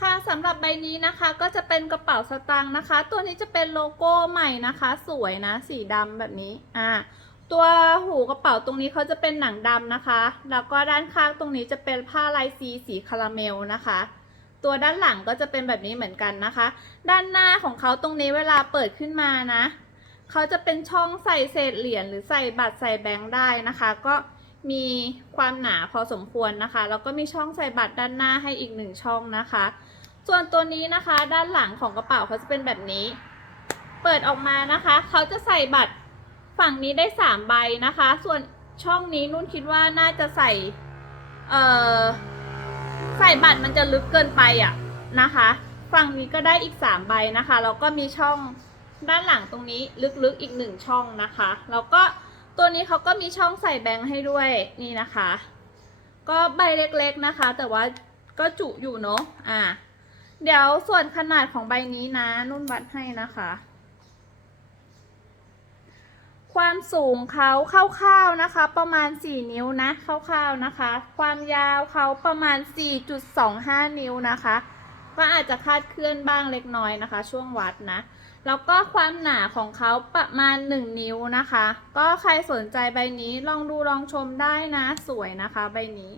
ค่ะสำหรับใบนี้นะคะก็จะเป็นกระเป๋าสตางค์นะคะ ตัวนี้จะเป็นโลโก้ใหม่นะคะ สวยนะ สีดำแบบนี้อ่าตัวหูกระเป๋าตรงนี้เขาจะเป็นหนังดำนะคะ แล้วก็ด้านข้างตรงนี้จะเป็นผ้าลายซีสีคาราเมลนะคะ ตัวด้านหลังก็จะเป็นแบบนี้เหมือนกันนะคะ ด้านหน้าของเขาตรงนี้เวลาเปิดขึ้นมานะเขาจะเป็นช่องใส่เศษเหรียญหรือใส่บัตรใส่แบงค์ได้นะคะ ก็ มีความหนาพอสมควรนะคะ แล้วก็มีช่องใส่บัตรด้านหน้าให้อีกหนึ่งช่องนะคะ ส่วนตัวนี้นะคะด้านหลังของกระเป๋าเขาจะเป็นแบบนี้ เปิดออกมานะคะ เขาจะใส่บัตรฝั่งนี้ได้สามใบนะคะ ส่วนช่องนี้นุ่นคิดว่าน่าจะใส่ เอ่อ ใส่บัตรมันจะลึกเกินไปอะนะคะ ฝั่งนี้ก็ได้อีกสามใบนะคะ แล้วก็มีช่องด้านหลังตรงนี้ลึกๆอีกหนึ่งช่องนะคะ แล้วก็ ตัวนี้เขาก็มีช่องใส่แบงค์ให้ด้วยนี่นะคะ ก็ใบเล็กๆนะคะ แต่ว่าก็จุอยู่เนาะอ่าเดี๋ยวส่วนขนาดของใบนี้นะ นุ่นวัดให้นะคะ ความสูงเขาคร่าวๆนะคะ ประมาณ 4 นิ้วนะคร่าวๆนะคะ ความยาวเขาประมาณ 4.25 นิ้วนะคะ ก็อาจจะคาดเคลื่อนบ้างเล็กน้อยนะคะ ช่วงวัดนะ แล้วก็ความหนาของเขาประมาณ 1 นิ้วนะคะ ก็ใครสนใจใบนี้ลองดูลองชมได้นะ สวยนะคะใบนี้